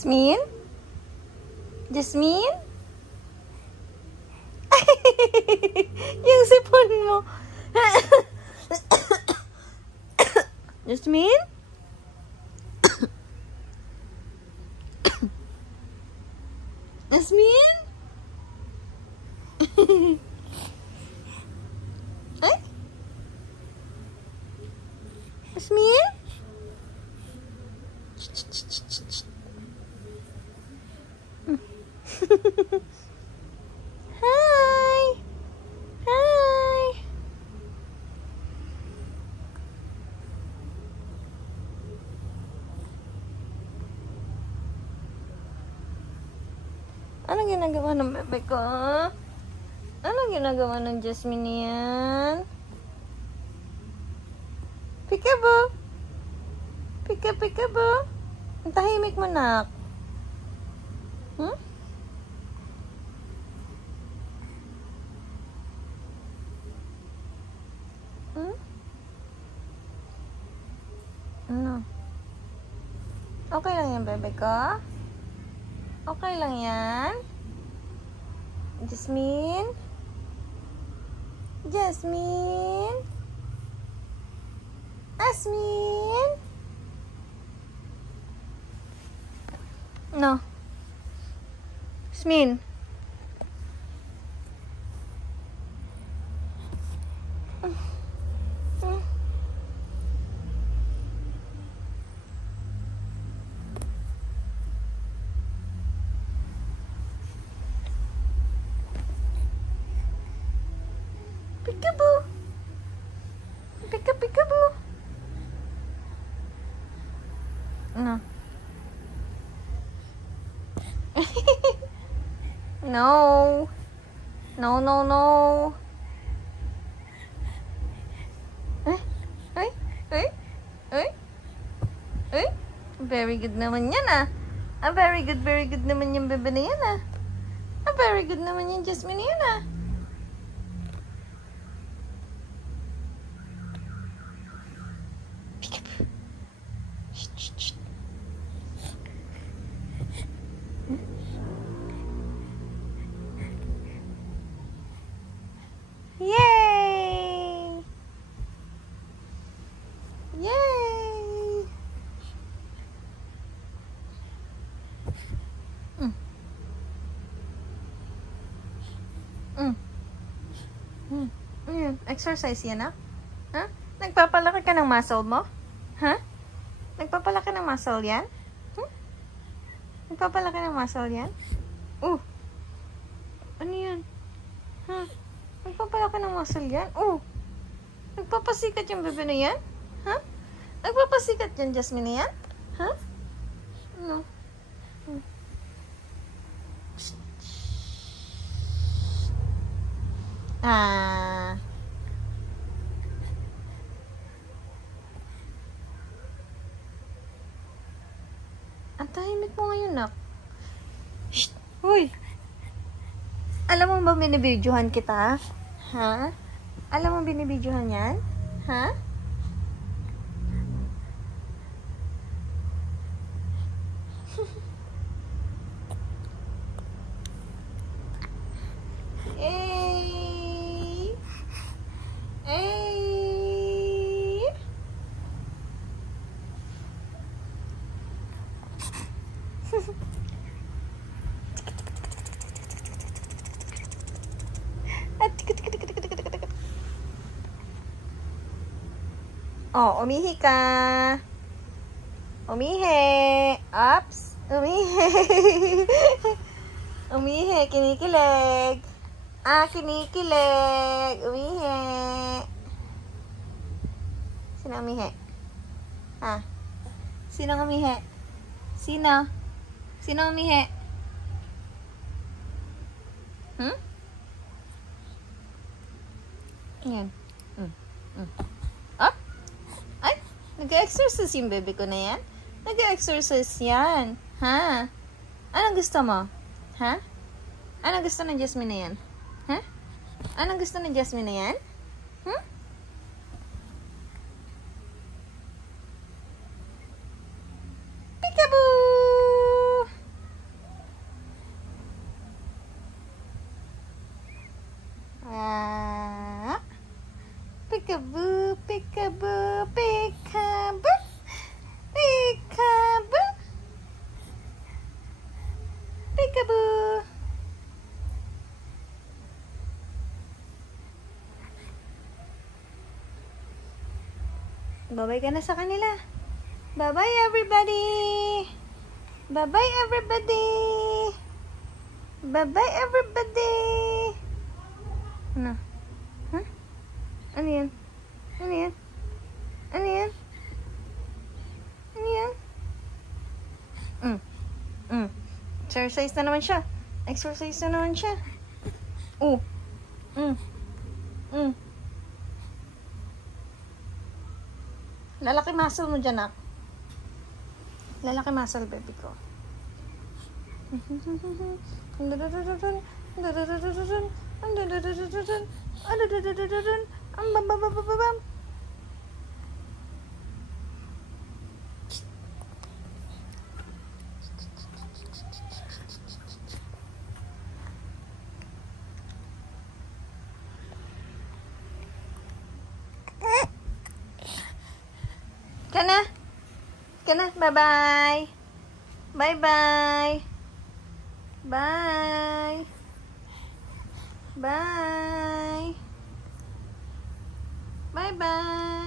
Jasmine? Jasmine? Yung sipon mo. Jasmine? Jasmine? Ay? Jasmine? Hi! Hi! Ano ginagawa ng bebe ko? Ano ginagawa ng Jasmine yan? Peekaboo! Peekaboo! Ang tahimik mo, nak. Hmm? Hmm? Ano? Okay lang yan, bebe ko? Okay lang yan? Jasmine? Jasmine? Jasmine? No. Jasmine? Peekaboo! Peekaboo! No. No. No. Ay. Very good naman yan, ah. Very good naman yung bebe na yan, ah. Very good naman yung Jasmine yan, ah. Yay! Yay! Exercise yan, ah? Ha? Nagpapalaki ka ng muscle mo? Ha? Nagpapalaki ng muscle yan? Nagpapalaki ng muscle yan? Ano yan? Ha? Nagpapalaki ng muscle yan? Nagpapasikat yung bebe na yan? Ha? Nagpapasikat yung Jasmine na yan? Ha? Ano? Ang tahimik mo ngayon, nak. Shh! Uy! Alam mo ba binibidyohan kita? Ha? Alam mo binibidyohan yan? Ha? Oh, umihi ka. Umihi. Ups. Umihi. Umihi. Kinikilig. Kinikilig. Umihi. Sino umihi? Ha? Sino umihi? Sino? Sino umihi? Ayan. Up. Ay, nag-exercise yung baby ko na yan. Nag-exercise yan. Ha? Anong gusto mo? Ha? Anong gusto ng Jasmine na yan? Ha? Anong gusto ng Jasmine na yan? Peekaboo! Peekaboo, peekaboo, peekaboo. Peekaboo. Peekaboo. Bye-bye ka na sa kanila. Bye-bye everybody. Bye-bye everybody. Bye-bye everybody. Ano? Huh? Ano yan? Ano yan? Ano yan? Ano yan? Exercise na naman siya. Exercise na naman siya. Oh. Lalaki muscle mo dyan, nak. Lalaki muscle, baby ko. Kana? Kana? Bye-bye. Bye-bye. Bye. Bye. Bye-bye.